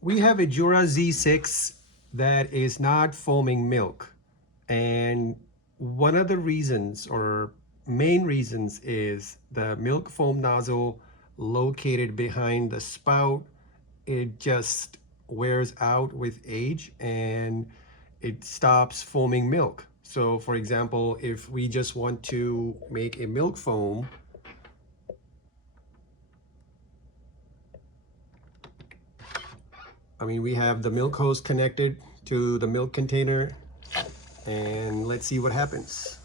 We have a Jura Z6 that is not foaming milk. And one of the reasons or main reasons is the milk foam nozzle located behind the spout. It just wears out with age and it stops foaming milk. So for example, if we just want to make a milk foam, we have the milk hose connected to the milk container, and let's see what happens.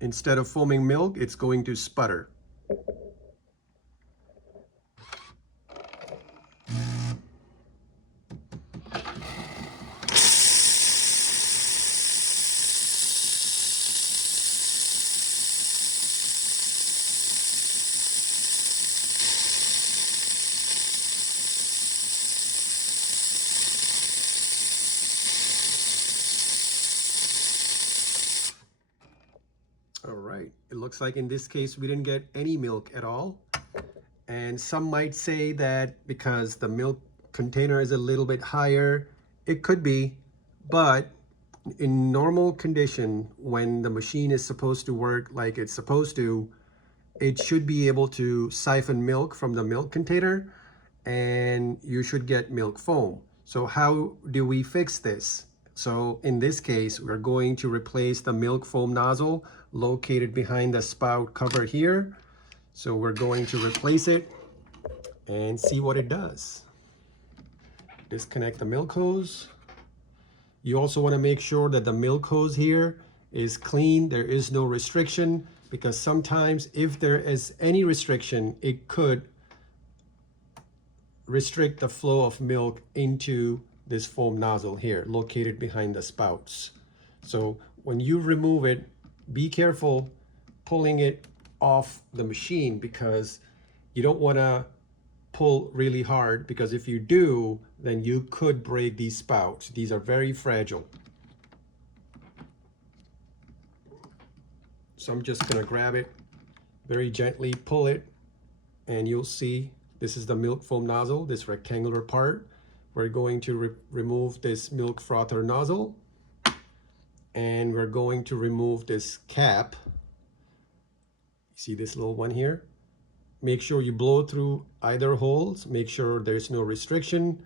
Instead of foaming milk, it's going to sputter. All right, it looks like in this case we didn't get any milk at all. And some might say that because the milk container is a little bit higher, it could be, but in normal condition, when the machine is supposed to work like it's supposed to, it should be able to siphon milk from the milk container and you should get milk foam. So how do we fix this? So in this case, we're going to replace the milk foam nozzle located behind the spout cover here. So we're going to replace it and see what it does. Disconnect the milk hose. You also want to make sure that the milk hose here is clean. There is no restriction, because sometimes if there is any restriction, it could restrict the flow of milk into this foam nozzle here located behind the spouts. So when you remove it, be careful pulling it off the machine, because you don't want to pull really hard, because if you do, then you could break these spouts. These are very fragile. So I'm just going to grab it very gently, pull it, and you'll see this is the milk foam nozzle, this rectangular part. We're going to remove this milk frother nozzle, and we're going to remove this cap. See this little one here? Make sure you blow through either holes, make sure there's no restriction.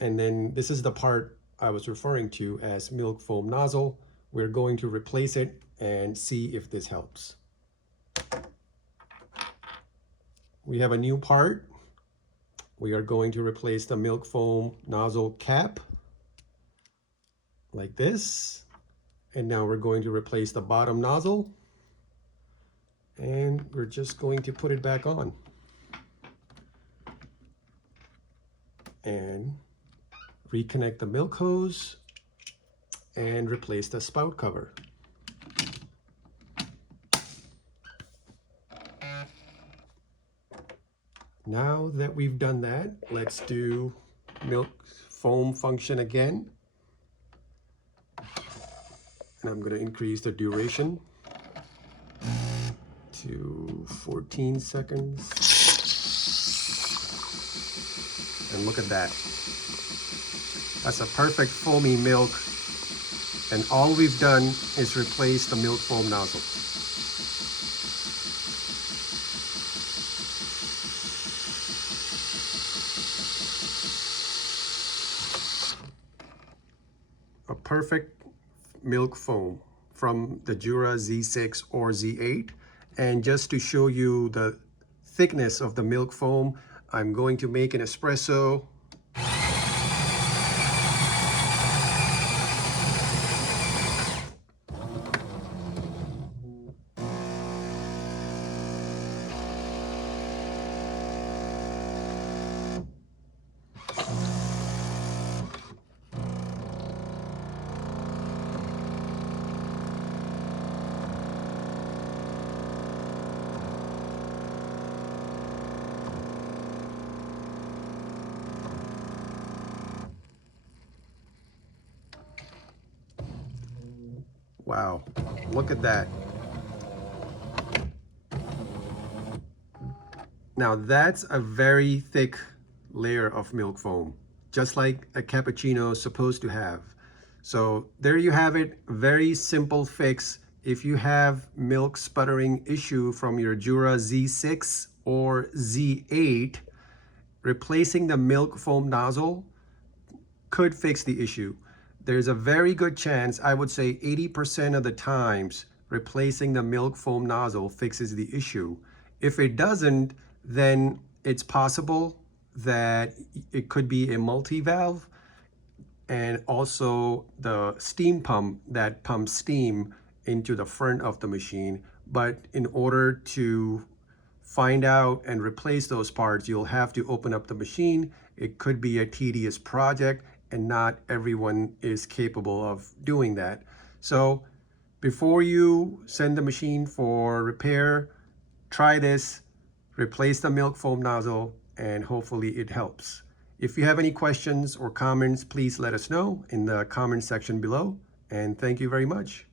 And then this is the part I was referring to as milk foam nozzle. We're going to replace it and see if this helps. We have a new part. We are going to replace the milk foam nozzle cap like this. And now we're going to replace the bottom nozzle. And we're just going to put it back on. And reconnect the milk hose and replace the spout cover. Now that we've done that, let's do milk foam function again. And I'm going to increase the duration to 14 seconds. And look at that. That's a perfect foamy milk. And all we've done is replace the milk foam nozzle. A perfect milk foam from the Jura Z6 or Z8. And just to show you the thickness of the milk foam, I'm going to make an espresso. Wow, look at that. Now that's a very thick layer of milk foam, just like a cappuccino is supposed to have. So there you have it, very simple fix. If you have milk sputtering issue from your Jura Z6 or Z8, replacing the milk foam nozzle could fix the issue. There's a very good chance, I would say 80% of the times, replacing the milk foam nozzle fixes the issue. If it doesn't, then it's possible that it could be a multi-valve and also the steam pump that pumps steam into the front of the machine. But in order to find out and replace those parts, you'll have to open up the machine. It could be a tedious project and not everyone is capable of doing that. So before you send the machine for repair, try this, replace the milk foam nozzle, and hopefully it helps. If you have any questions or comments, please let us know in the comment section below. And thank you very much.